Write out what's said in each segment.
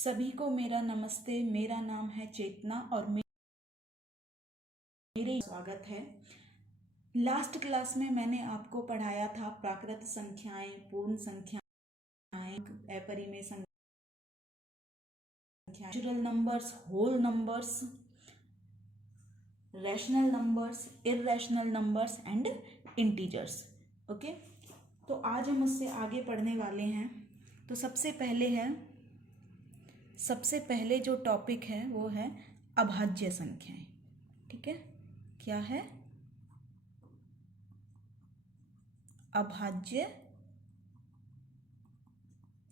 सभी को मेरा नमस्ते। मेरा नाम है चेतना और मेरे स्वागत है। लास्ट क्लास में मैंने आपको पढ़ाया था प्राकृत संख्याएं, पूर्ण संख्याएं, अपरिमेय संख्याएं, natural numbers, whole numbers, rational numbers, irrational numbers and integers. Okay, तो आज हम उससे आगे पढ़ने वाले हैं। तो सबसे पहले जो टॉपिक है वो है अभाज्य संख्याएं। ठीक है, क्या है? अभाज्य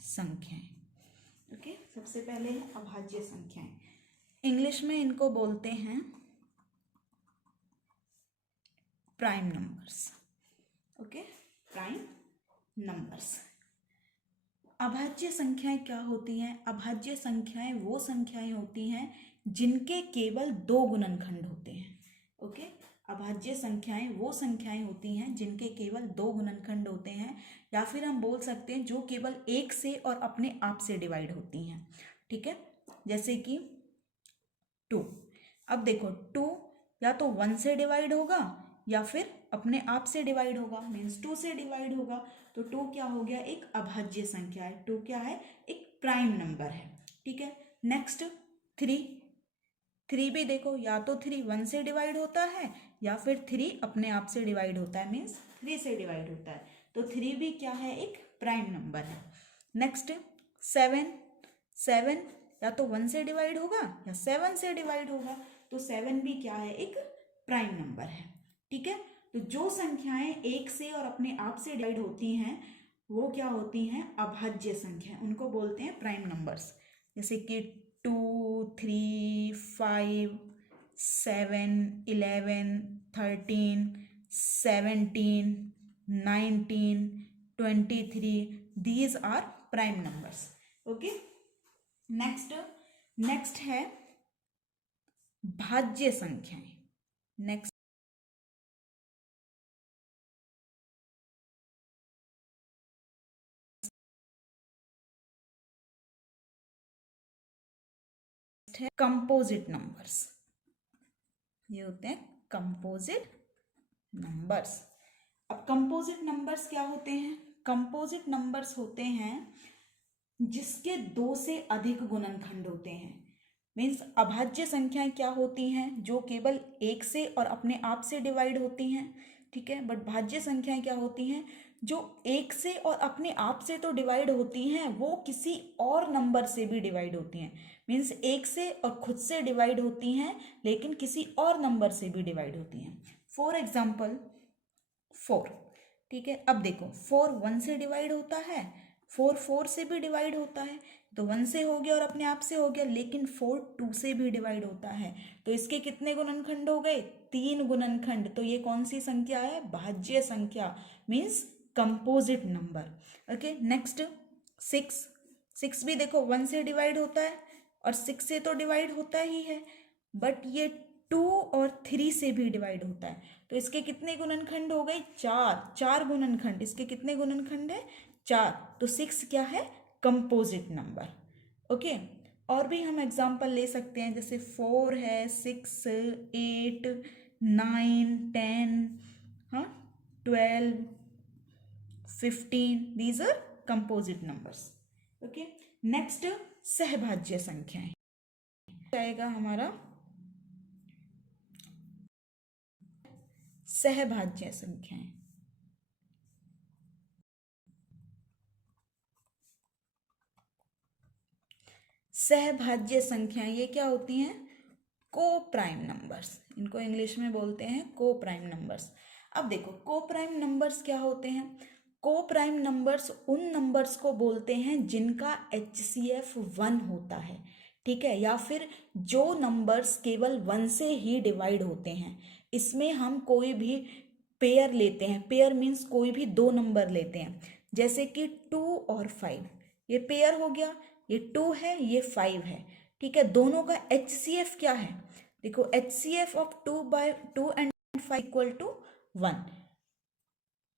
संख्याएं। ओके, सबसे पहले है अभाज्य संख्याएं। इंग्लिश में इनको बोलते हैं prime numbers. Okay, prime numbers. अभाज्य संख्याएं क्या होती हैं? अभाज्य संख्याएं वो संख्याएं होती हैं जिनके केवल दो गुणनखंड होते हैं। ओके, अभाज्य संख्याएं वो संख्याएं होती हैं जिनके केवल दो गुणनखंड होते हैं, या फिर हम बोल सकते हैं जो केवल एक से और अपने आप से डिवाइड होती हैं। ठीक है, जैसे कि 2। अब देखो 2 या तो 1 से डिवाइड होगा या फिर अपने आप से डिवाइड होगा, मीन्स 2 से डिवाइड होगा। तो 2 क्या हो गया? एक अभाज्य संख्या है। 2 क्या है? एक प्राइम नंबर है। ठीक है, नेक्स्ट 3। 3 भी देखो, या तो 3 1 से डिवाइड होता है या फिर 3 अपने आप से डिवाइड होता है, मीन्स 3 से डिवाइड होता है। तो 3 भी क्या है? एक प्राइम नंबर है। नेक्स्ट 7। 7 या तो 1 से डिवाइड होगा या 7 से डिवाइड होगा, तो 7 भी क्या है? एक प्राइम नंबर है। ठीक है, तो जो संख्याएं एक से और अपने आप से डिवाइड होती हैं वो क्या होती हैं? अभाज्य संख्या, उनको बोलते हैं प्राइम नंबर्स। जैसे कि 2, 3, 5, 7, 11, 13, 17, 19, 23, these are prime numbers. Okay, next है भाज्य संख्याएं। नेक्स्ट है कंपोजिट नंबर्स। ये होते हैं कंपोजिट नंबर्स। अब कंपोजिट नंबर्स क्या होते हैं? कंपोजिट नंबर्स होते हैं जिसके दो से अधिक गुणनखंड होते हैं। मीन्स अभाज्य संख्याएं क्या होती हैं? जो केवल एक से और अपने आप से डिवाइड होती हैं। ठीक है, बट भाज्य संख्याएं क्या होती हैं? जो एक से और अपने आप से तो डिवाइड होती हैं, वो किसी और नंबर से भी डिवाइड होती हैं। मीन्स एक से और खुद से डिवाइड होती हैं लेकिन किसी और नंबर से भी डिवाइड होती हैं। For example 4। ठीक है, अब देखो 4 1 से डिवाइड होता है, 4 4 से भी डिवाइड होता है, तो 1 से हो गया और अपने आप से हो गया, लेकिन 4 2 से भी डिवाइड होता है। तो इसके कितने गुणनखंड हो गए? 3 गुणनखंड। तो ये कौन सी संख्या है? भाज्य संख्या, means composite number. Okay, next 6। 6 भी देखो 1 से डिवाइड होता है और 6 से तो डिवाइड होता ही है, बट ये 2 और 3 से भी डिवाइड होता है। तो इसके कितने गुणनखंड हो गए? 4 गुणनखंड। इसके कितने गुणनखंड है? 4। तो 6 क्या है? Composite number. ओके, और भी हम एग्जांपल ले सकते हैं, जैसे 4 है, 6, 8, 9, 10, हाँ, 12, 15, these are composite numbers. Okay, next सहभाज्य संख्याएं आएगा हमारा सहभाज्य संख्याएं। सहभाज्य संख्याएं ये क्या होती हैं? को प्राइम नंबर्स। इनको इंग्लिश में बोलते हैं को प्राइम नंबर्स। अब देखो को प्राइम नंबर्स क्या होते हैं? को प्राइम नंबर्स उन नंबर्स को बोलते हैं जिनका HCF 1 होता है। ठीक है, या फिर जो नंबर्स केवल 1 से ही डिवाइड होते हैं। इसमें हम कोई भी पेयर लेते हैं। पेयर मीन्स कोई भी दो नंबर लेते हैं, जैसे कि 2 और 5। ये पेयर हो गया, ये 2 है, ये 5 है। ठीक है, दोनों का HCF क्या है? देखो HCF of 2 and 5 equal to 1।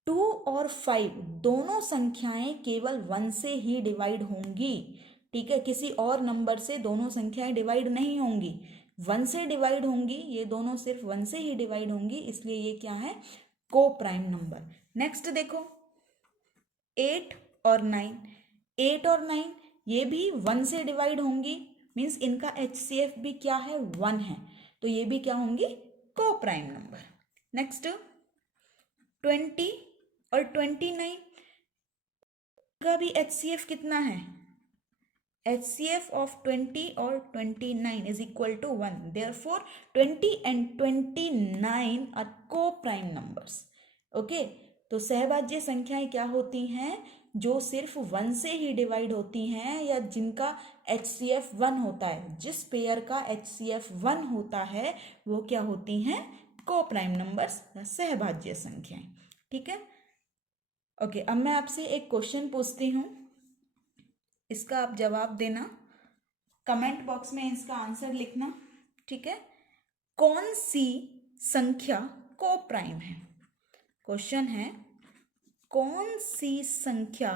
2 और 5 दोनों संख्याएं केवल 1 से ही डिवाइड होंगी, ठीक है, किसी और नंबर से दोनों संख्याएं डिवाइड नहीं होंगी, 1 से डिवाइड होंगी, ये दोनों सिर्फ 1 से ही डिवाइड होंगी, इसलिए ये क्या है, को प्राइम नंबर। नेक्स्ट देखो 8 और 9, 8 और 9 ये भी 1 से डिवाइड होंगी, मीन्स इनका HCF भी क्या है, 1 है, तो ये भी क्या होंगी, को प्राइम नंबर। नेक्स्ट 20 और 29 का भी HCF कितना है, HCF of 20 or 29 is equal to 1. Therefore, 20 and 29 are co-prime numbers. Okay? तो सहभाज्य संख्याएं क्या होती हैं, जो सिर्फ 1 से ही डिवाइड होती हैं या जिनका HCF 1 होता है, जिस पेयर का HCF 1 होता है वो क्या होती हैं, को प्राइम नंबर्स या सहभाज्य संख्याएं। ठीक है, ओके। अब मैं आपसे एक क्वेश्चन पूछती हूँ, इसका आप जवाब देना, कमेंट बॉक्स में इसका आंसर लिखना। ठीक है, कौन सी संख्या को प्राइम है, क्वेश्चन है कौन सी संख्या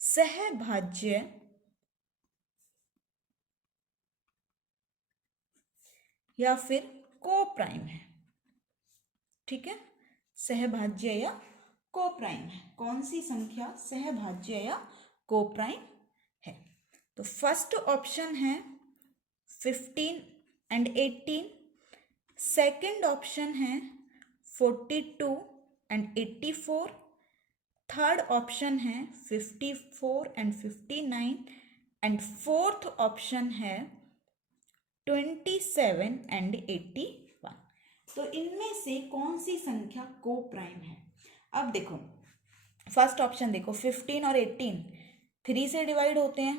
सहभाज्य या फिर को प्राइम है। ठीक है, सहभाज्य या को प्राइम है, कौन सी संख्या सहभाज्य या को प्राइम है। तो फर्स्ट ऑप्शन है 15 एंड 18, सेकंड ऑप्शन है 42 एंड 84, थर्ड ऑप्शन है 54 एंड 59 एंड फोर्थ ऑप्शन है 27 एंड 81। तो इनमें से कौन सी संख्या को प्राइम है। अब देखो फर्स्ट ऑप्शन देखो, 15 और 18 3 से डिवाइड होते हैं,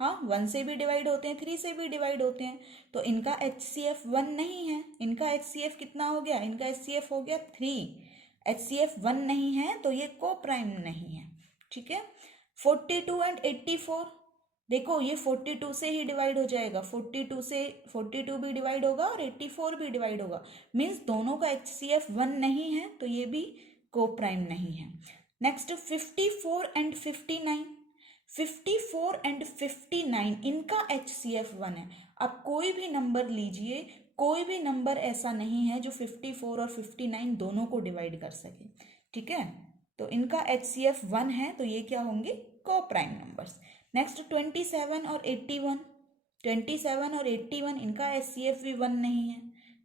हाँ 1 से भी डिवाइड होते हैं, 3 से भी डिवाइड होते हैं, तो इनका HCF 1 नहीं है, इनका HCF कितना हो गया, इनका HCF हो गया 3, HCF 1 नहीं है तो ये को प्राइम नहीं है। ठीक है, 42 एंड 84 देखो ये 42 से ही डिवाइड हो जाएगा, 42 से 42 भी डिवाइड होगा और 84 भी डिवाइड होगा, मीन्स दोनों का HCF 1 नहीं है तो ये भी को प्राइम नहीं है। नेक्स्ट 54 एंड 59, 54 एंड 59 इनका HCF 1 है। अब कोई भी नंबर लीजिए, कोई भी नंबर ऐसा नहीं है जो 54 और 59 दोनों को डिवाइड कर सके। ठीक है, तो इनका HCF 1 है तो ये क्या होंगे, को प्राइम नंबर्स। नेक्स्ट 27 और 81, 27 और 81 इनका HCF भी 1 नहीं है,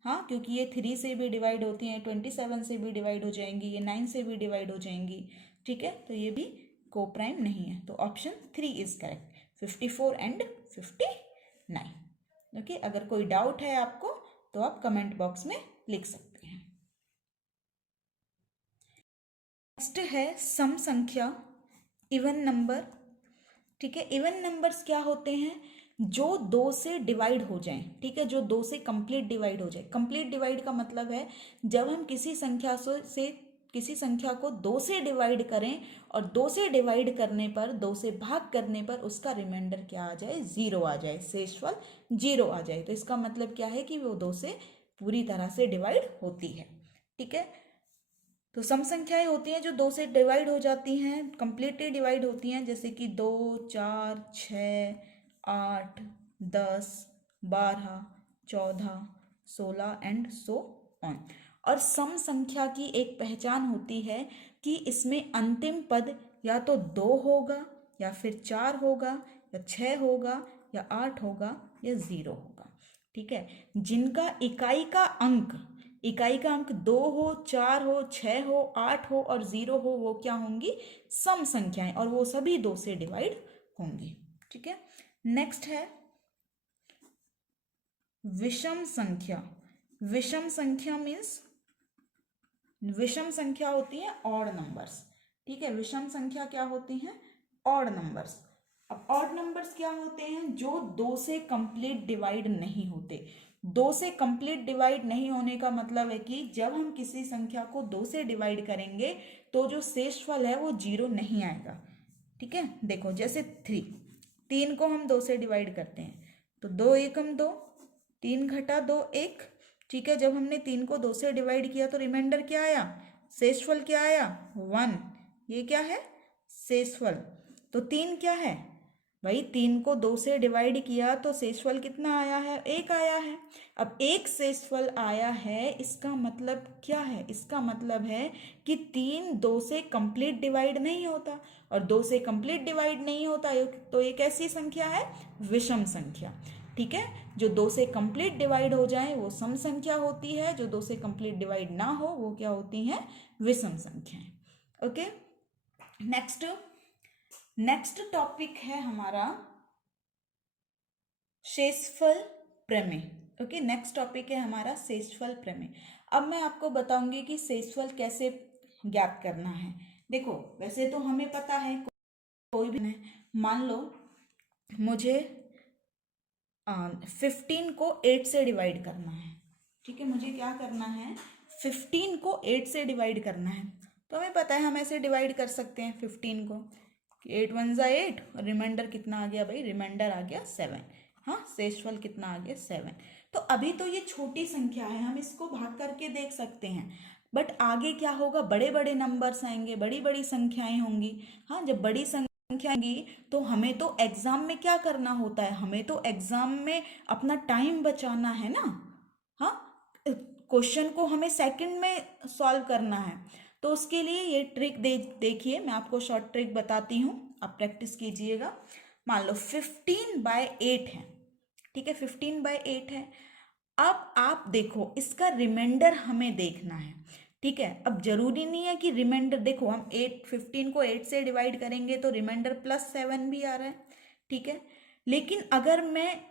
हाँ क्योंकि ये 3 से भी डिवाइड होती हैं, 27 से भी डिवाइड हो जाएंगी, ये 9 से भी डिवाइड हो जाएंगी। ठीक है, तो ये भी को प्राइम नहीं है, तो option 3 is correct, 54 and 59। Okay, अगर कोई डाउट है आपको तो आप कमेंट बॉक्स में लिख सकते हैं। नेक्स्ट है सम संख्या, इवन नंबर। ठीक है, इवन नंबर्स क्या होते हैं, जो 2 से डिवाइड हो जाएं। ठीक है, जो 2 से कंप्लीट डिवाइड हो जाए। कंप्लीट डिवाइड का मतलब है जब हम किसी संख्या से किसी संख्या को 2 से डिवाइड करें और 2 से डिवाइड करने पर, 2 से भाग करने पर उसका रिमाइंडर क्या आ जाए, 0 आ जाए, शेषफल 0 आ जाए, तो इसका मतलब क्या है कि वो 2 से पूरी तरह से डिवाइड होती है। ठीक है, तो सम संख्याएं होती हैं जो 2 से डिवाइड हो जाती हैं, कंप्लीटली डिवाइड होती हैं, जैसे कि 2, 4, 6, 8, 10, 12, 14, 16 एंड सो ऑन। और सम संख्या की एक पहचान होती है कि इसमें अंतिम पद या तो 2 होगा या फिर 4 होगा या 6 होगा या 8 होगा या 0 होगा। ठीक है, जिनका इकाई का अंक 2 हो, 4 हो, 6 हो, 8 हो और 0 हो, वो क्या होंगी, सम संख्याएं, और वो सभी 2 से डिवाइड होंगी। ठीक है, नेक्स्ट है विषम संख्या। विषम संख्या मीन्स विषम संख्या होती है ऑड नंबर्स। ठीक है, विषम संख्या क्या होती हैं, ऑड नंबर्स। अब ऑड नंबर्स क्या होते हैं, जो 2 से कंप्लीट डिवाइड नहीं होते। 2 से कंप्लीट डिवाइड नहीं होने का मतलब है कि जब हम किसी संख्या को 2 से डिवाइड करेंगे तो जो शेषफल है वो 0 नहीं आएगा। ठीक है, देखो जैसे 3 को हम 2 से डिवाइड करते हैं तो 2 एकम 2, 3 घटा 2 1। ठीक है, जब हमने 3 को 2 से डिवाइड किया तो रिमाइंडर क्या आया, शेषफल क्या आया, 1। ये क्या है, शेषफल। तो 3 क्या है, भाई 3 को 2 से डिवाइड किया तो शेषफल कितना आया है, 1 आया है। अब 1 शेषफल आया है, इसका मतलब क्या है, इसका मतलब है कि 3 2 से कंप्लीट डिवाइड नहीं होता, और 2 से कंप्लीट डिवाइड नहीं होता तो ये कैसी संख्या है, विषम संख्या। ठीक है, जो 2 से कंप्लीट डिवाइड हो जाए वो सम संख्या होती है, जो 2 से कंप्लीट डिवाइड ना हो वो क्या होती हैं, विषम संख्याएं। ओके, नेक्स्ट टॉपिक है हमारा शेषफल प्रमेय। ओके, नेक्स्ट टॉपिक है हमारा शेषफल प्रमेय। अब मैं आपको बताऊंगी कि शेषफल कैसे ज्ञात करना है। देखो, वैसे तो हमें पता है, कोई भी नहीं, मान लो मुझे 15 को 8 से डिवाइड करना है। ठीक है, मुझे क्या करना है, 15 को 8 से डिवाइड करना है। तो हमें पता है हम ऐसे डिवाइड कर सकते हैं 15 को, 8 1 जा 8 और रिमाइंडर कितना आ गया भाई, रिमाइंडर आ गया 7। हाँ, शेषफल कितना आ गया, 7। तो अभी तो ये छोटी संख्या है, हम इसको भाग करके देख सकते हैं, बट आगे क्या होगा, बड़े बड़े नंबर्स आएंगे, बड़ी बड़ी संख्याएं होंगी। हाँ, जब बड़ी संख्या आएंगी तो हमें तो एग्जाम में क्या करना होता है, हमें तो एग्जाम में अपना टाइम बचाना है ना। हाँ, क्वेश्चन को हमें सेकंड में सॉल्व करना है, तो उसके लिए ये ट्रिक देखिए, मैं आपको शॉर्ट ट्रिक बताती हूँ, आप प्रैक्टिस कीजिएगा। मान लो 15/8 है। ठीक है, 15/8 है। अब आप देखो, इसका रिमाइंडर हमें देखना है। ठीक है, अब जरूरी नहीं है कि रिमाइंडर, देखो हम 15 को 8 से डिवाइड करेंगे तो रिमाइंडर +7 भी आ रहा है। ठीक है, लेकिन अगर मैं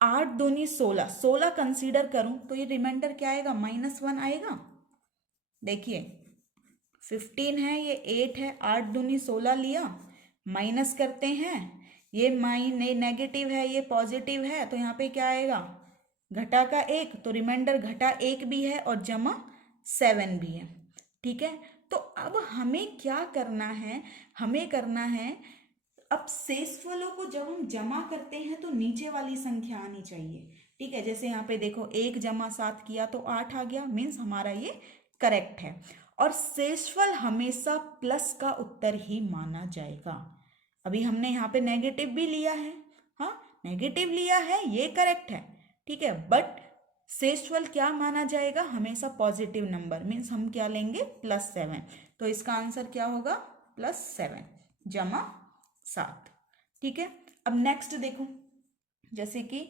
8 दूनी 16, 16 कंसीडर करूं तो ये रिमाइंडर क्या आएगा, -1 आएगा। देखिए 15 है, ये 8 है, 8 दूनी 16 लिया, माइनस करते हैं, ये नेगेटिव है, ये पॉजिटिव है, तो यहाँ पे क्या आएगा, घटा का 1, तो रिमाइंडर घटा 1 भी है और जमा 7 भी है। ठीक है, तो अब हमें क्या करना है, हमें करना है, अब शेषफलों को जब हम जमा करते हैं तो नीचे वाली संख्या आनी चाहिए। ठीक है, जैसे यहाँ पे देखो 1 + 7 किया तो 8 आ गया, मीन्स हमारा ये करेक्ट है। और शेषफल हमेशा प्लस का उत्तर ही माना जाएगा। अभी हमने यहाँ पे नेगेटिव भी लिया है, हाँ नेगेटिव लिया है, ये करेक्ट है। ठीक है, बट शेषफल क्या माना जाएगा, हमेशा पॉजिटिव नंबर, मीन्स हम क्या लेंगे, +7। तो इसका आंसर क्या होगा, +7 जमा 7। ठीक है, अब नेक्स्ट देखो, जैसे कि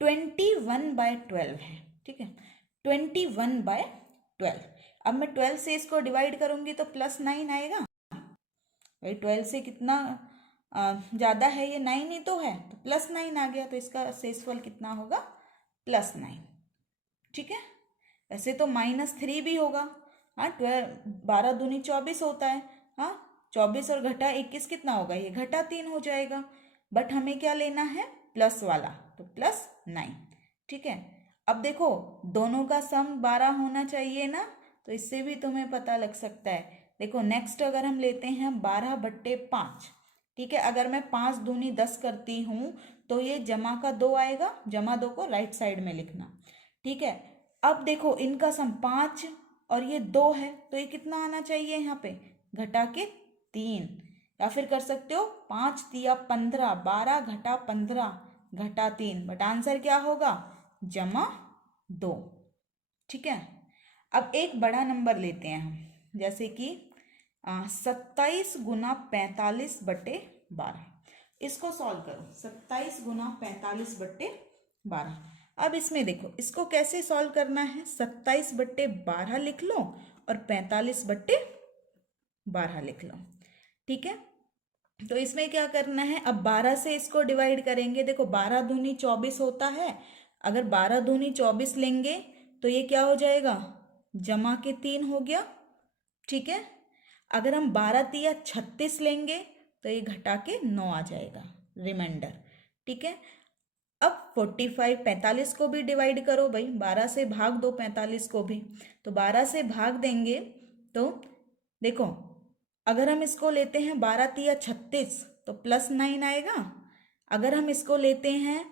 21/12 है। ठीक है, 21/12, अब मैं 12 से इसको डिवाइड करूंगी तो +9 आएगा। भाई 12 से कितना ज़्यादा है, ये 9 ही तो है, तो +9 आ गया, तो इसका शेषफल कितना होगा, +9। ठीक है, ऐसे तो -3 भी होगा। हाँ, 12 दूनी 24 होता है। हाँ, 24 और घटा 21 कितना होगा, ये घटा 3 हो जाएगा, बट हमें क्या लेना है, प्लस वाला, तो +9। ठीक है, अब देखो दोनों का सम 12 होना चाहिए ना, तो इससे भी तुम्हें पता लग सकता है। देखो नेक्स्ट अगर हम लेते हैं 12/5। ठीक है, अगर मैं 5 दूनी 10 करती हूँ तो ये जमा का 2 आएगा, जमा 2 को राइट साइड में लिखना। ठीक है, अब देखो इनका सम 5 और ये 2 है, तो ये कितना आना चाहिए, यहाँ पे घटा के 3, या फिर कर सकते हो 5 तिया 15, 12 घटा 15 घटा 3, बट आंसर क्या होगा, जमा 2। ठीक है, अब एक बड़ा नंबर लेते हैं हम, जैसे कि 27 × 45/12। इसको सॉल्व करो, 27 × 45/12। अब इसमें देखो, इसको कैसे सॉल्व करना है, 27/12 लिख लो और 45/12 लिख लो। ठीक है, तो इसमें क्या करना है, अब 12 से इसको डिवाइड करेंगे। देखो 12 दूनी 24 होता है, अगर 12 दूनी 24 लेंगे तो ये क्या हो जाएगा, जमा के 3 हो गया। ठीक है, अगर हम 12 तिया 36 लेंगे तो ये घटा के 9 आ जाएगा, रिमाइंडर। ठीक है, अब 45 को भी डिवाइड करो भाई, 12 से भाग दो 45 को भी, तो 12 से भाग देंगे तो देखो, अगर हम इसको लेते हैं 12 तिया 36 तो +9 आएगा। अगर हम इसको लेते हैं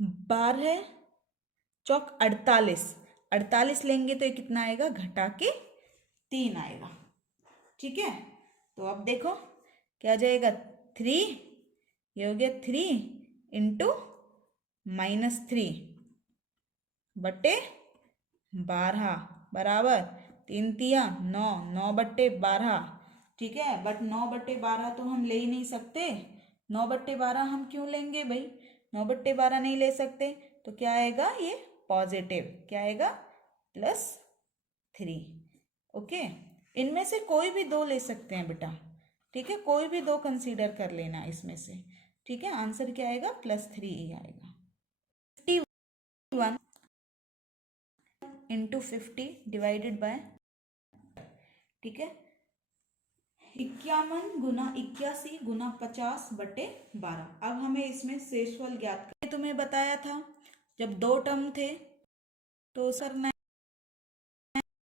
12 चौक 48, 48 लेंगे तो ये कितना आएगा, घटा के 3 आएगा। ठीक है, तो अब देखो क्या आ जाएगा 3, ये हो गया 3 इंटू -3 बटे 12 बराबर 3 तिया 9, 9/12। ठीक है, बट 9/12 तो हम ले ही नहीं सकते। 9/12 हम क्यों लेंगे भाई, 9/12 नहीं ले सकते, तो क्या आएगा ये पॉजिटिव, क्या आएगा +3। ओके, इनमें से कोई भी दो ले सकते हैं बेटा। ठीक है, कोई भी दो कंसीडर कर लेना इसमें से। ठीक है, आंसर क्या आएगा +3 ही आएगा। 51 इंटू 50 डिवाइडेड बाय, ठीक है, 51 गुना 81 गुना 50/12। अब हमें इसमें शेषफल ज्ञात करना। तुम्हें बताया था जब दो टर्म थे तो करना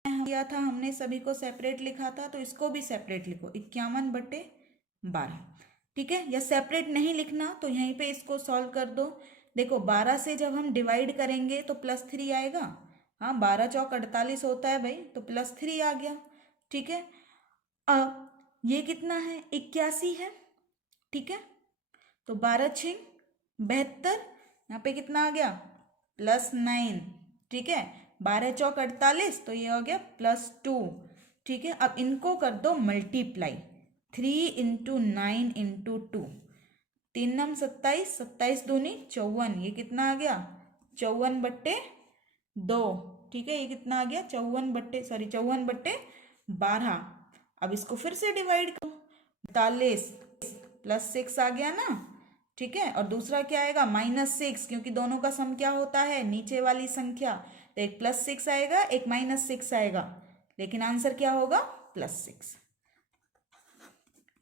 किया था हमने, सभी को सेपरेट लिखा था, तो इसको भी सेपरेट लिखो 51/12। ठीक है, या सेपरेट नहीं लिखना तो यहीं पे इसको सॉल्व कर दो। देखो 12 से जब हम डिवाइड करेंगे तो +3 आएगा। हाँ, 12 चौक 48 होता है भाई, तो +3 आ गया। ठीक है, अब ये कितना है 81 है। ठीक है, तो 12 6 72, यहाँ पे कितना आ गया +9। ठीक है, 12 चौक 48, तो ये हो गया +2। ठीक है, अब इनको कर दो मल्टीप्लाई, 3 इंटू 9 इंटू 2, 3 नम 27, 27 दूनी 54, ये कितना आ गया 54/2। ठीक है, ये कितना आ गया 54/12। अब इसको फिर से डिवाइड करो, 42 +6 आ गया ना। ठीक है, और दूसरा क्या आएगा -6, क्योंकि दोनों का सम क्या होता है नीचे वाली संख्या, तो एक +6 आएगा एक -6 आएगा, लेकिन आंसर क्या होगा +6।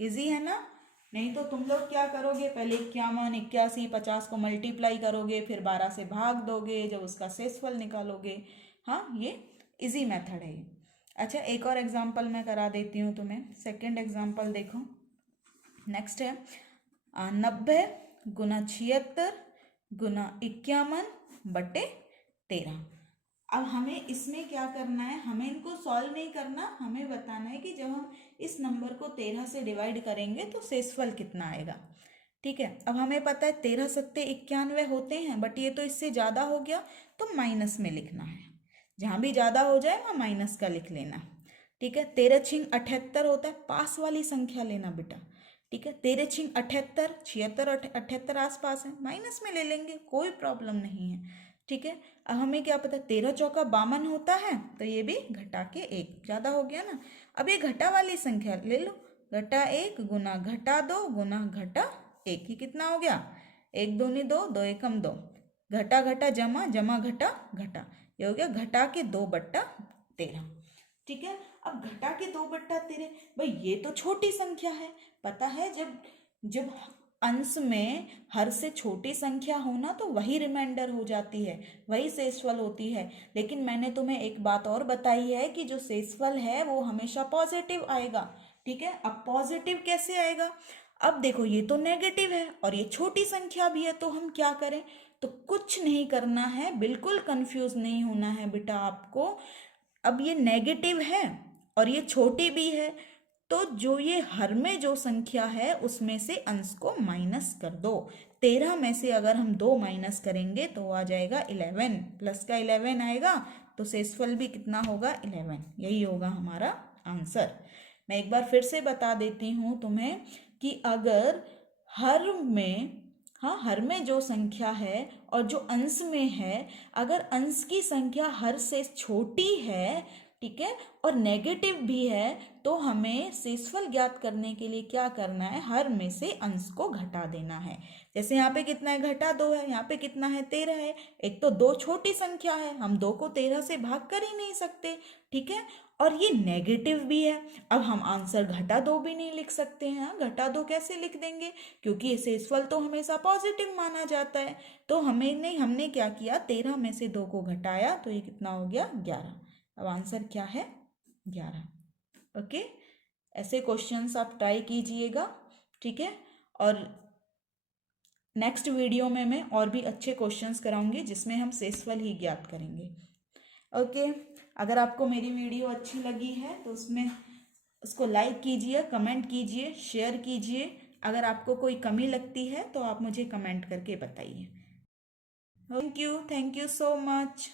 इजी है ना। नहीं तो तुम लोग क्या करोगे, पहले 51 81 50 को मल्टीप्लाई करोगे, फिर 12 से भाग दोगे, जब उसका शेषफल निकालोगे। हाँ, ये इजी मेथड है ये। अच्छा, एक और एग्जांपल मैं करा देती हूँ तुम्हें। सेकंड एग्जांपल देखो, नेक्स्ट है 90 गुना 76 गुना 51/13। अब हमें इसमें क्या करना है, हमें इनको सॉल्व नहीं करना, हमें बताना है कि जब हम इस नंबर को 13 से डिवाइड करेंगे तो शेषफल कितना आएगा। ठीक है, अब हमें पता है 13 सत्ते 91 होते हैं, बट ये तो इससे ज़्यादा हो गया, तो माइनस में लिखना है। जहाँ भी ज़्यादा हो जाए वहाँ माइनस का लिख लेना। ठीक है, 13 छिंग 78 होता है, पास वाली संख्या लेना बेटा। ठीक है, 13 छिंग 78, 76 78 आसपास है, माइनस में ले लेंगे, कोई प्रॉब्लम नहीं है। ठीक है, अब हमें क्या पता 13 चौका 52 होता है, तो ये भी घटा के 1 ज़्यादा हो गया ना। अब ये घटा वाली संख्या ले लो, घटा 1 गुना घटा 2 गुना घटा 1, ही कितना हो गया 1 दूनी 2, 2 एकम 2, घटा घटा जमा जमा घटा घटा, ये हो गया घटा के 2/13। ठीक है, अब घटा के 2/13, भाई ये तो छोटी संख्या है, पता है जब जब अंश में हर से छोटी संख्या हो ना तो वही रिमाइंडर हो जाती है, वही शेषफल होती है। लेकिन मैंने तुम्हें एक बात और बताई है कि जो शेषफल है वो हमेशा पॉजिटिव आएगा। ठीक है, अब पॉजिटिव कैसे आएगा, अब देखो ये तो नेगेटिव है और ये छोटी संख्या भी है, तो हम क्या करें, तो कुछ नहीं करना है, बिल्कुल कंफ्यूज नहीं होना है बेटा आपको। अब ये नेगेटिव है और ये छोटी भी है, तो जो ये हर में जो संख्या है उसमें से अंश को माइनस कर दो। 13 में से अगर हम 2 माइनस करेंगे तो आ जाएगा 11, प्लस का 11 आएगा, तो शेषफल भी कितना होगा 11, यही होगा हमारा आंसर। मैं एक बार फिर से बता देती हूँ तुम्हें कि अगर हर में, हाँ, हर में जो संख्या है और जो अंश में है, अगर अंश की संख्या हर से छोटी है, ठीक है, और नेगेटिव भी है, तो हमें शेषफल ज्ञात करने के लिए क्या करना है, हर में से अंश को घटा देना है। जैसे यहाँ पे कितना है, घटा 2 है, यहाँ पे कितना है 13 है। एक तो 2 छोटी संख्या है, हम 2 को 13 से भाग कर ही नहीं सकते। ठीक है, और ये नेगेटिव भी है, अब हम आंसर घटा 2 भी नहीं लिख सकते हैं। घटा 2 कैसे लिख देंगे, क्योंकि ये शेषफल तो हमेशा पॉजिटिव माना जाता है। तो हमने क्या किया, 13 में से 2 को घटाया, तो ये कितना हो गया 11। अब आंसर क्या है 11। ओके, ऐसे क्वेश्चंस आप ट्राई कीजिएगा। ठीक है, और नेक्स्ट वीडियो में मैं और भी अच्छे क्वेश्चंस कराऊंगी जिसमें हम शेषफल ही ज्ञात करेंगे। ओके, अगर आपको मेरी वीडियो अच्छी लगी है तो उसमें उसको लाइक कीजिए, कमेंट कीजिए, शेयर कीजिए। अगर आपको कोई कमी लगती है तो आप मुझे कमेंट करके बताइए। Thank you so much.